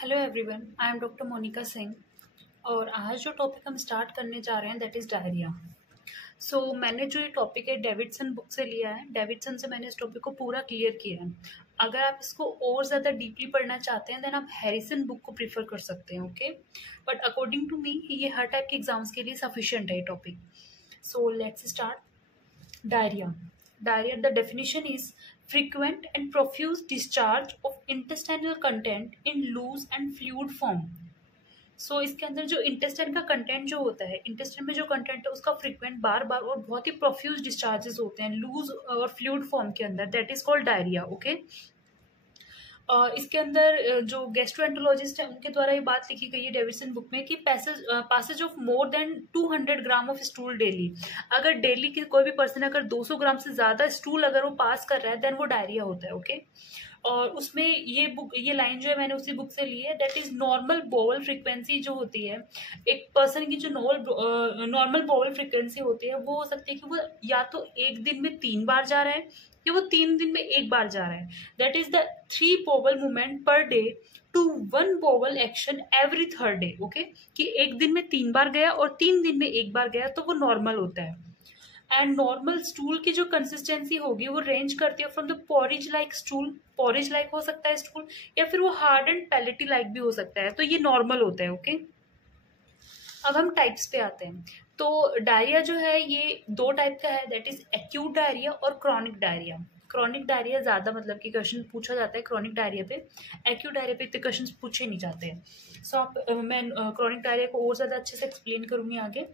Hello everyone, I am doctor Monika Singh. और आज जो टॉपिक हम स्टार्ट करने जा रहे हैं दैट इज़ डायरिया। मैंने जो ये टॉपिक है डेविडसन बुक से लिया है। डेविडसन से मैंने इस टॉपिक को पूरा क्लियर किया है। अगर आप इसको और ज़्यादा डीपली पढ़ना चाहते हैं देन आप हैरिसन बुक को प्रीफर कर सकते हैं, okay. But according to me ये हर टाइप के एग्जाम्स के लिए सफिशिएंट है ये topic. So let's start. Diarrhoea. Diarrhea, the definition is frequent and profuse discharge of intestinal content in loose and fluid form. इसके अंदर जो इंटेस्टाइन का कंटेंट जो होता है, इंटेस्टाइन में जो कंटेंट है उसका फ्रीक्वेंट बार बार और बहुत ही प्रोफ्यूज डिस्चार्जेस होते हैं लूज और फ्लूइड फॉर्म के अंदर, that is called diarrhoea, okay. इसके अंदर जो गैस्ट्रोएंटरोलॉजिस्ट है उनके द्वारा ये बात लिखी गई है डेविडसन बुक में कि passage of more than 200 gram of stool daily. अगर डेली की कोई भी पर्सन अगर 200 ग्राम से ज्यादा स्टूल अगर वो पास कर रहा है देन वो डायरिया होता है, ओके। और उसमें ये लाइन जो है मैंने उसी बुक से ली है, that is normal bowel frequency जो होती है एक पर्सन की, जो नॉर्मल बोवल फ्रीक्वेंसी होती है वो हो सकती है कि वो या तो एक दिन में 3 बार जा रहा है कि वो 3 दिन में 1 बार जा रहा है। That is the 3 bowel movement per day to 1 bowel action every third day, okay. कि एक दिन में 3 बार गया और 3 दिन में 1 बार गया तो वो नॉर्मल होता है। एंड नॉर्मल स्टूल की जो कंसिस्टेंसी होगी वो रेंज करती है from the porridge like stool, porridge like हो सकता है स्टूल, या फिर वो हार्ड एंड पैलेटी लाइक भी हो सकता है, तो ये नॉर्मल होता है, ओके। अब हम टाइप्स पे आते हैं। तो डायरिया जो है ये 2 टाइप का है, दैट इज एक्यूट डायरिया और क्रॉनिक डायरिया। क्रॉनिक डायरिया ज्यादा मतलब कि क्वेश्चन पूछा जाता है क्रॉनिक डायरिया पे, एक्यूट डायरिया पे इतने क्वेश्चन पूछे नहीं जाते हैं। मैं क्रॉनिक डायरिया को और ज्यादा अच्छे से एक्सप्लेन करूंगी आगे।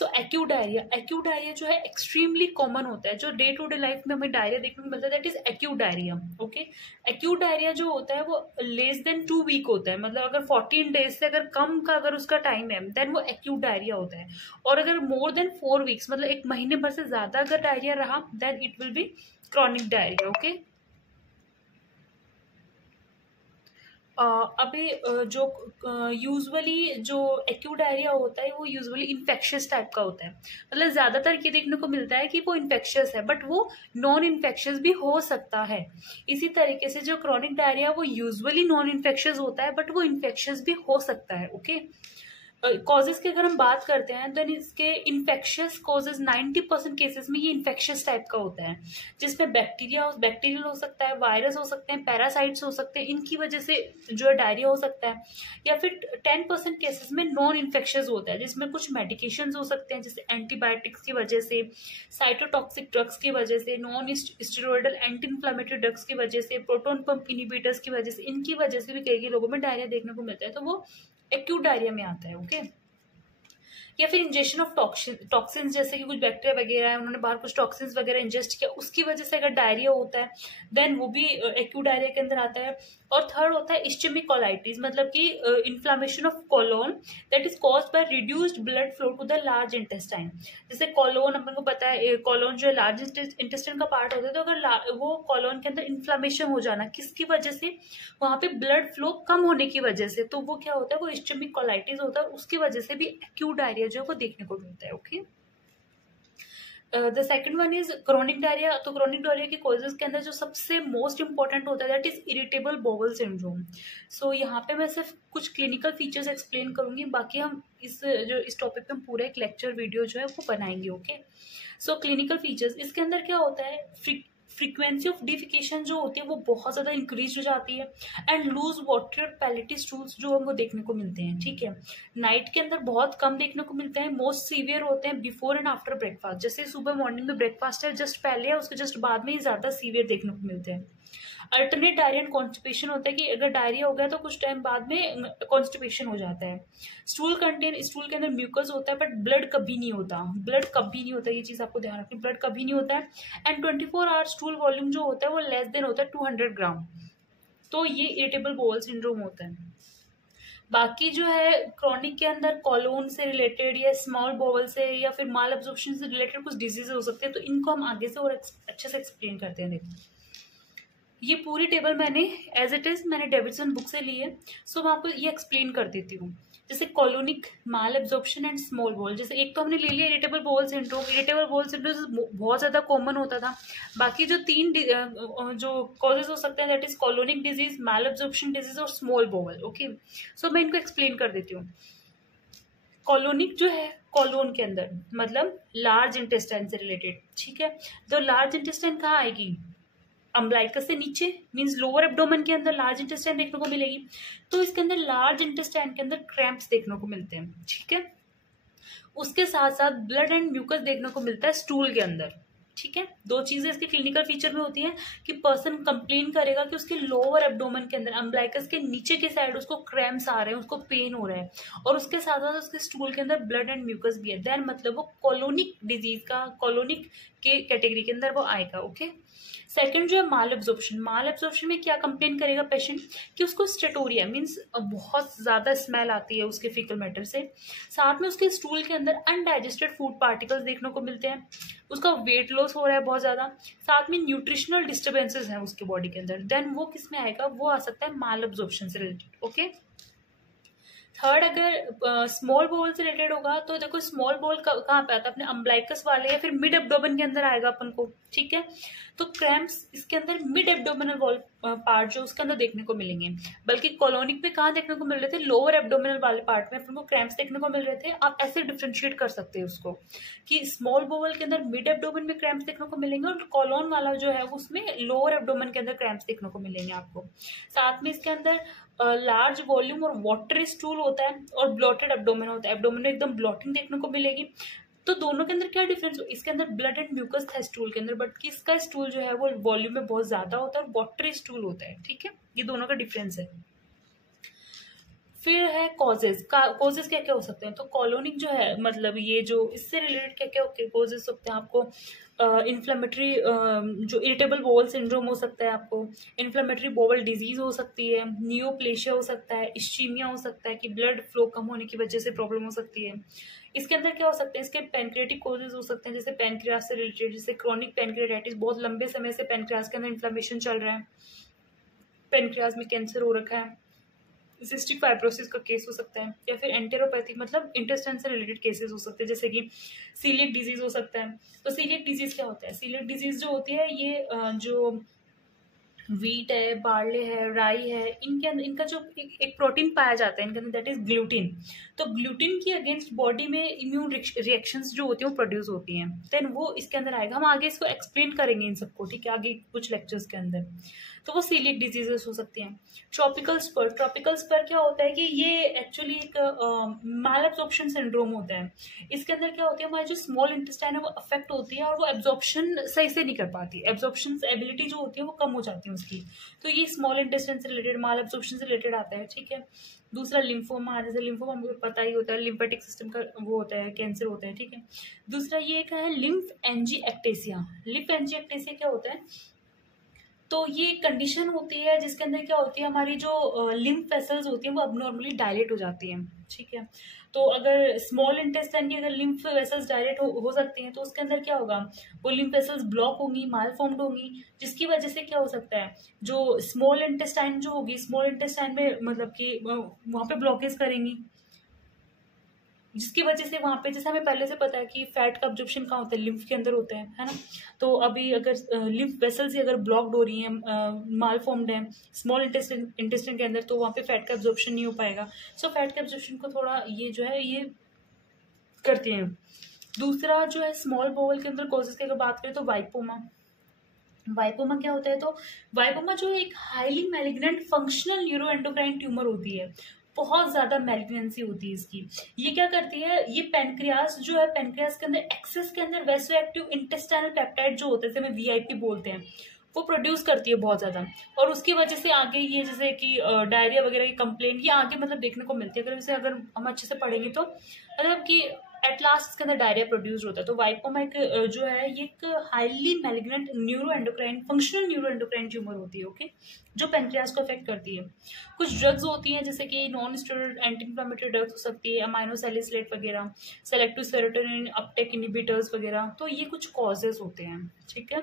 एक्यूट डायरिया जो है एक्सट्रीमली कॉमन होता है, जो डे टू डे लाइफ में हमें डायरिया देखने को मिलता है, that is acute diarrhoea, okay. Acute diarrhoea जो होता है वो लेस देन 2 वीक होता है, मतलब अगर 14 डेज से अगर कम का अगर उसका टाइम है देन वो एक्यूट डायरिया होता है। और अगर मोर देन 4 वीक्स मतलब 1 महीने भर से ज्यादा अगर डायरिया रहा then it will be chronic diarrhoea, okay. अभी जो यूजुअली जो एक्यूट डायरिया होता है वो यूजुअली इन्फेक्शियस टाइप का होता है, मतलब ज्यादातर ये देखने को मिलता है कि वो इन्फेक्शियस है बट वो नॉन इन्फेक्शियस भी हो सकता है। इसी तरीके से जो क्रॉनिक डायरिया वो यूजुअली नॉन इन्फेक्शियस होता है बट वो इन्फेक्शियस भी हो सकता है, ओके। कॉजेज की अगर हम बात करते हैं तो इसके इन्फेक्शियस कॉजेज 90% केसेस में ये इन्फेक्शियस टाइप का होता है, जिसमें बैक्टीरियल हो सकता है, वायरस हो सकते हैं, पैरासाइट्स हो सकते हैं, इनकी वजह से जो है डायरिया हो सकता है। या फिर 10% केसेस में नॉन इन्फेक्शियस होता है, जिसमें कुछ मेडिकेशंस हो सकते हैं जैसे एंटीबायोटिक्स की वजह से, साइटोटॉक्सिक ड्रग्स की वजह से, non steroidal anti inflammatory drugs की वजह से, प्रोटोन पंप इनिबिटर्स की वजह से, इनकी वजह से भी कई लोगों में डायरिया देखने को मिलता है, तो वो एक्यूट डायरिया में आता है, ओके। या फिर इंजेक्शन ऑफ टॉक्सिन्स, जैसे कि कुछ बैक्टीरिया वगैरह है उन्होंने बाहर कुछ टॉक्सिन्स वगैरह इंजेस्ट किया उसकी वजह से अगर डायरिया होता है देन वो भी एक्यूट डायरिया के अंदर आता है। और थर्ड होता है इस्चेमिक कोलाइटिस, मतलब कि inflammation of colon that is caused by reduced blood flow to the large intestine. जैसे कोलोन अपन को पता है, कोलोन जो है लार्ज इंटेस्टाइन का पार्ट होता है, तो अगर वो कोलोन के अंदर इन्फ्लामेशन हो जाना किसकी वजह से, वहां पे ब्लड फ्लो कम होने की वजह से, तो वो क्या होता है वो इस्चेमिक कोलाइटिस होता है, उसकी वजह से भी एक्यूट डायरिया जो है वो देखने को मिलता है, okay. The second one is chronic diarrhoea. तो क्रॉनिक डायरिया के कॉजेज के अंदर जो सबसे मोस्ट इंपॉर्टेंट होता है that is irritable bowel syndrome. यहाँ पे मैं सिर्फ कुछ क्लिनिकल फीचर्स एक्सप्लेन करूंगी, बाकी हम इस टॉपिक पे हम पूरा एक लेक्चर वीडियो जो है वो बनाएंगे, ओके। क्लिनिकल फीचर्स इसके अंदर क्या होता है, फ्रीक्वेंसी ऑफ डिफिकेशन जो होती है वो बहुत ज्यादा इंक्रीज हो जाती है, एंड लूज वाटर पैलेटी स्टूल्स जो हमको देखने को मिलते हैं, ठीक है। नाइट के अंदर बहुत कम देखने को मिलते हैं, मोस्ट सीवियर होते हैं बिफोर एंड आफ्टर ब्रेकफास्ट, जैसे सुबह मॉर्निंग में ब्रेकफास्ट है जस्ट पहले या उसके जस्ट बाद में ही ज्यादा सीवियर देखने को मिलते हैं। अल्टरनेट डायरिया एंड कॉन्स्टिपेशन होता है कि अगर डायरिया हो गया तो कुछ टाइम बाद में कॉन्स्टिपेशन हो जाता है। स्टूल के अंदर म्यूकस होता है बट ब्लड कभी नहीं होता, ये चीज आपको ध्यान रखनी, ब्लड कभी नहीं होता है। एंड 24 आवर स्टूल वॉल्यूम जो होता है वो लेस देन होता है 200 ग्राम, तो ये इरिटेबल बोवल सिंड्रोम होता है। बाकी जो है क्रॉनिक के अंदर कॉलोन से रिलेटेड या स्मॉल बोवल से या फिर माल एब्जॉर्प्शन से रिलेटेड कुछ डिजीज हो सकते हैं, तो इनको हम आगे से और अच्छे से एक्सप्लेन करते हैं। देखो ये पूरी टेबल मैंने एज इट इज मैंने डेविडसन बुक से ली है। सो मैं आपको ये एक्सप्लेन कर देती हूँ। जैसे colonic, mall absorption and small ball, जैसे एक तो हमने ले लिया irritable ball syndrome. Irritable ball syndrome बहुत ज्यादा कॉमन होता था। बाकी जो तीन जो कॉजेज हो सकते हैं that is colonic disease, mall absorption disease और स्मॉल बॉल। ओके, सो मैं इनको एक्सप्लेन कर देती हूँ। कॉलोनिक जो है कॉलोन के अंदर मतलब लार्ज इंटेस्टाइन से रिलेटेड, ठीक है। तो लार्ज इंटेस्टाइन कहाँ आएगी? अम्बलाइकस से नीचे, मींस लोअर एब्डोमेन के अंदर लार्ज इंटेस्टाइन देखने को मिलेगी। तो इसके अंदर लार्ज इंटेस्टाइन के अंदर क्रैम्प्स देखने को मिलते हैं, ठीक है। उसके साथ साथ ब्लड एंड म्यूकस देखने को मिलता है स्टूल के अंदर, ठीक है। दो चीजें इसके क्लिनिकल फीचर में होती हैं कि पर्सन कंप्लेन करेगा कि उसके लोअर एब्डोमेन के अंदर अम्बलाइकस के नीचे के साइड उसको क्रैम्प्स आ रहे हैं, उसको पेन हो रहा है, और उसके साथ साथ उसके स्टूल के अंदर ब्लड एंड म्यूकस भी है, देन मतलब वो कॉलोनिक डिजीज का, कॉलोनिक के कैटेगरी के अंदर वो आएगा। ओके, सेकंड जो है माल एब्जॉर्प्शन। माल एब्जॉर्प्शन में क्या कंप्लेन करेगा पेशेंट कि उसको स्टेटोरिया मींस बहुत ज्यादा स्मेल आती है उसके फीकल मैटर से, साथ में उसके स्टूल के अंदर अनडाइजेस्टेड फूड पार्टिकल्स देखने को मिलते हैं, उसका वेट लॉस हो रहा है बहुत ज्यादा, साथ में न्यूट्रिशनल डिस्टर्बेंसेस हैं उसके बॉडी के अंदर, देन वो किस में आएगा? वो आ सकता है माल एब्जॉर्प्शन से रिलेटेड। ओके, थर्ड अगर स्मॉल बॉल से रिलेटेड होगा तो देखो स्मॉल बॉल कहाँ पे आता है? अपने अम्बलाइकस वाले या फिर मिड एब्डोमेन के अंदर आएगा अपन को, ठीक है। तो क्रैम्प्स इसके अंदर मिड एब्डोमिनल वॉल पार्ट जो उसके अंदर देखने को मिलेंगे, बल्कि कॉलोनिक में कहाँ देखने को मिल रहे थे? लोअर एब्डोमिनल वाले पार्ट में अपन को क्रैम्प्स देखने को मिल रहे थे। आप ऐसे डिफ्रेंशिएट कर सकते हैं उसको कि स्मॉल बोवल के अंदर मिड एब्डोमेन में क्रैम्प्स देखने को मिलेंगे और कॉलोन वाला जो है उसमें लोअर एब्डोमेन के अंदर क्रैम्प्स देखने को मिलेंगे आपको। साथ में इसके अंदर लार्ज वॉल्यूम और वाटर स्टूल होता है और ब्लॉटेड एब्डोमेन होता है, एब्डोमेन में एकदम ब्लॉटिंग देखने को मिलेगी। तो दोनों के अंदर क्या डिफरेंस? इसके अंदर ब्लड एंड म्यूकस था स्टूल के अंदर, बट इसका स्टूल जो है वो वॉल्यूम में बहुत ज्यादा होता है और वाटर स्टूल होता है, ठीक है। ये दोनों का डिफरेंस है। फिर है कॉजेज। कॉजेज क्या क्या हो सकते हैं? तो कॉलोनिक जो है मतलब ये जो इससे रिलेटेड क्या क्या कॉजेज सकते हैं आपको? इन्फ्लेमेटरी जो इरिटेबल बोवल सिंड्रोम हो सकता है आपको, इन्फ्लेमेटरी बोवल डिजीज हो सकती है, नियोप्लेशिया हो सकता है, इश्चीमिया हो सकता है कि ब्लड फ्लो कम होने की वजह से प्रॉब्लम हो सकती है। इसके अंदर क्या हो सकते हैं? इसके पैनक्रियाटिक कॉजेज हो सकते हैं, जैसे पैनक्रियास से रिलेटेड, जैसे क्रॉनिक पैनक्रियाटाइटिस, बहुत लंबे समय से पैनक्रियास के अंदर इन्फ्लेमेशन चल रहा है, पैनक्रियास में कैंसर हो रखा है, सिस्टिक फाइब्रोसिस का केस हो सकता है, या फिर एंटेरोपैथिक मतलब इंटेस्टाइन से रिलेटेड केसेस हो सकते हैं, जैसे कि सीलियक डिजीज हो सकता है। तो सीलियक डिजीज क्या होता है? सीलियक डिजीज जो होती है ये जो वीट है, बार्ले है, राई है, इनके अंदर इनका जो एक प्रोटीन पाया जाता है इनके अंदर, दैट इज ग्लूटिन। तो ग्लूटिन की अगेंस्ट बॉडी में इम्यून रिएक्शंस जो होती हैं वो प्रोड्यूस होती हैं, देन वो इसके अंदर आएगा। हम आगे इसको एक्सप्लेन करेंगे इन सबको, ठीक है, आगे कुछ लेक्चर्स के अंदर। तो वो सीलियक डिजीजेस हो सकती हैं। Tropical spur. ट्रॉपिकल स्पर क्या होता है कि ये एक्चुअली एक माल एब्जॉर्प्शन सिंड्रोम होता है। इसके अंदर क्या होती है, हमारी जो स्मॉल इंटेस्टाइन है वो अफेक्ट होती है और वो एब्जॉर्प्शन सही से नहीं कर पाती, एब्जॉर्प्शन एबिलिटी जो होती है वो कम हो जाती है उसकी। तो ये स्मॉल इंटेस्टाइन से रिलेटेड, माल एब्जॉर्प्शन से रिलेटेड आता है, ठीक है। दूसरा लिम्फोमा, जैसे लिम्फोमा मुझे पता ही होता है, लिम्फेटिक सिस्टम का वो होता है, कैंसर होता है, ठीक है। दूसरा ये क्या है? लिम्फ एंजिएक्टेसिया। लिम्फ एंजिएक्टेसिया क्या होता है? तो ये कंडीशन होती है जिसके अंदर क्या होती है, हमारी जो लिम्फ वेसल्स होती हैं वो अबनॉर्मली डायलेट हो जाती हैं, ठीक है। तो अगर स्मॉल इंटेस्टाइन की अगर लिम्फ वेसल्स डायलेट हो सकती हैं तो उसके अंदर क्या होगा? वो लिम्फ वेसल्स ब्लॉक होंगी, माल फॉर्म्ड होंगी, जिसकी वजह से क्या हो सकता है, जो स्मॉल इंटेस्टाइन जो होगी, स्मॉल इंटेस्टाइन में मतलब कि वहां पे ब्लॉकेज करेंगी, जिसकी वजह से वहां पे, जैसे हमें पहले से पता है कि फैट का अब्जॉर्प्शन कहाँ होता है? लिम्फ के अंदर होता है ना। तो अभी अगर लिम्फ वेसल्स ही अगर ब्लॉक्ड हो रही हैं, माल फॉर्म्ड है स्मॉल इंटेस्टाइन के अंदर, तो वहां पे फैट का अब्जॉर्प्शन नहीं हो पाएगा। सो फैट के अब्जॉर्प्शन को थोड़ा ये जो है ये करते हैं। दूसरा जो है स्मॉल बोवल के अंदर कॉजेज की अगर बात करें तो वाइपोमा। वाइपोमा क्या होता है? तो वाइपोमा जो एक highly malignant functional neuro endocrine tumour होती है, बहुत ज्यादा मैलिग्नेंसी होती है इसकी। ये क्या करती है? ये पेनक्रियास जो है, पेनक्रियास के अंदर एक्सेस के अंदर वैसो एक्टिव इंटेस्टाइनल पेप्टाइड जो होते हैं, जैसे वीआईपी बोलते हैं, वो प्रोड्यूस करती है बहुत ज्यादा, और उसकी वजह से आगे ये जैसे कि डायरिया वगैरह की कंप्लेंट ये आगे मतलब देखने को मिलती है। अगर हम अच्छे से पढ़ेंगे तो मतलब कि एट लास्ट इसके अंदर डायरिया प्रोड्यूस होता है। तो वाइपोमा एक जो है ये एक highly malignant neuro endocrine functional neuro endocrine tumour होती है, ओके, जो पेनक्रियास को अफेक्ट करती है। कुछ ड्रग्स होती हैं जैसे कि non steroid anti inflammatory drugs हो सकती है, अमाइनो सैलिसिलेट वगैरह, सेलेक्टिव सेरोटोनिन अपटेक इनहिबिटर्स वगैरह, तो ये कुछ कॉजेज होते हैं, ठीक है।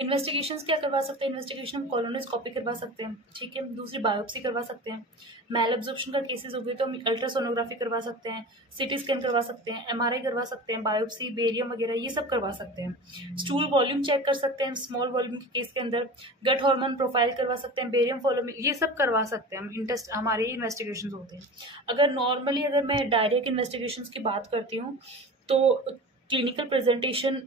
इन्वेस्टिगेशंस क्या करवा सकते हैं, इन्वेस्टिगेशन हम कोलोनोस्कोपी करवा सकते हैं, ठीक है। दूसरी बायोप्सी करवा सकते हैं। मैल एब्जॉर्प्शन का केसेस हो गए तो हम अल्ट्रासोनोग्राफी करवा सकते हैं, सिटी स्कैन करवा सकते हैं, एमआरआई करवा सकते हैं, बायोप्सी, बेरियम वगैरह ये सब करवा सकते हैं। स्टूल वॉल्यूम चेक कर सकते हैं स्मॉल वॉल्यूम के केस के अंदर, गट हार्मोन प्रोफाइल करवा सकते हैं, बेरियम फॉलोमी, ये सब करवा सकते हैं हम। इंटेस्ट हमारे इन्वेस्टिगेशन होते हैं। अगर नॉर्मली अगर मैं डायरिया के इन्वेस्टिगेशन की बात करती हूँ तो क्लिनिकल प्रेजेंटेशन,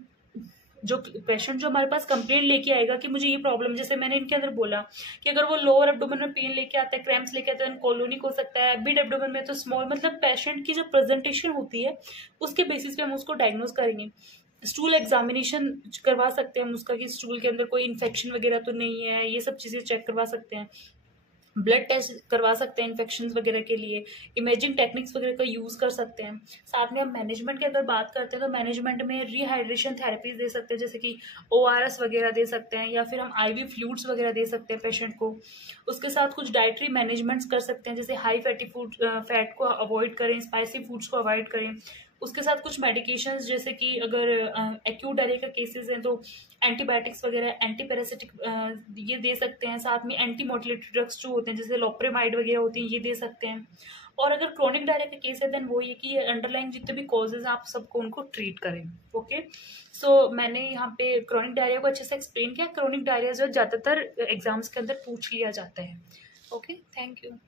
जो पेशेंट जो हमारे पास कंप्लेंट लेके आएगा कि मुझे ये प्रॉब्लम, जैसे मैंने इनके अंदर बोला कि अगर वो लोअर एब्डोमेन में पेन लेके आता है, क्रैम्प्स लेके आता है, कोलोनिक हो सकता है, मिड एब्डोमेन में तो स्मॉल, मतलब पेशेंट की जो प्रेजेंटेशन होती है उसके बेसिस पे हम उसको डायग्नोज करेंगे। स्टूल एग्जामिनेशन करवा सकते हैं हम उसका कि स्टूल के अंदर कोई इन्फेक्शन वगैरह तो नहीं है, ये सब चीज़ें चेक करवा सकते हैं। ब्लड टेस्ट करवा सकते हैं इन्फेक्शन वगैरह के लिए, इमेजिंग टेक्निक्स वगैरह का यूज़ कर सकते हैं। साथ में हम मैनेजमेंट की अगर बात करते हैं तो मैनेजमेंट में रिहाइड्रेशन थेरेपीज दे सकते हैं, जैसे कि ORS वगैरह दे सकते हैं, या फिर हम IV फ्लूइड्स वगैरह दे सकते हैं पेशेंट को। उसके साथ कुछ डाइटरी मैनेजमेंट्स कर सकते हैं, जैसे हाई फैटी फूड, फैट को अवॉइड करें, स्पाइसी फूड्स को अवॉइड करें। उसके साथ कुछ मेडिकेशंस, जैसे कि अगर एक्यूट डायरिया का केसेस हैं तो एंटीबायोटिक्स वगैरह, एंटी पैरासिटिक ये दे सकते हैं। साथ में एंटी मोटिलेटरी ड्रग्स जो होते हैं जैसे लोप्रेमाइड वगैरह होती हैं ये दे सकते हैं। और अगर क्रोनिक डायरिया का केस है देन वो ये कि अंडरलाइन जितने भी कॉजेज हैं आप सबको उनको ट्रीट करें। ओके, सो मैंने यहाँ पे क्रोनिक डायरिया को अच्छे से एक्सप्लेन किया। क्रोनिक डायरिया जो ज़्यादातर एग्जाम्स के अंदर पूछ लिया जाता है। Okay, thank you.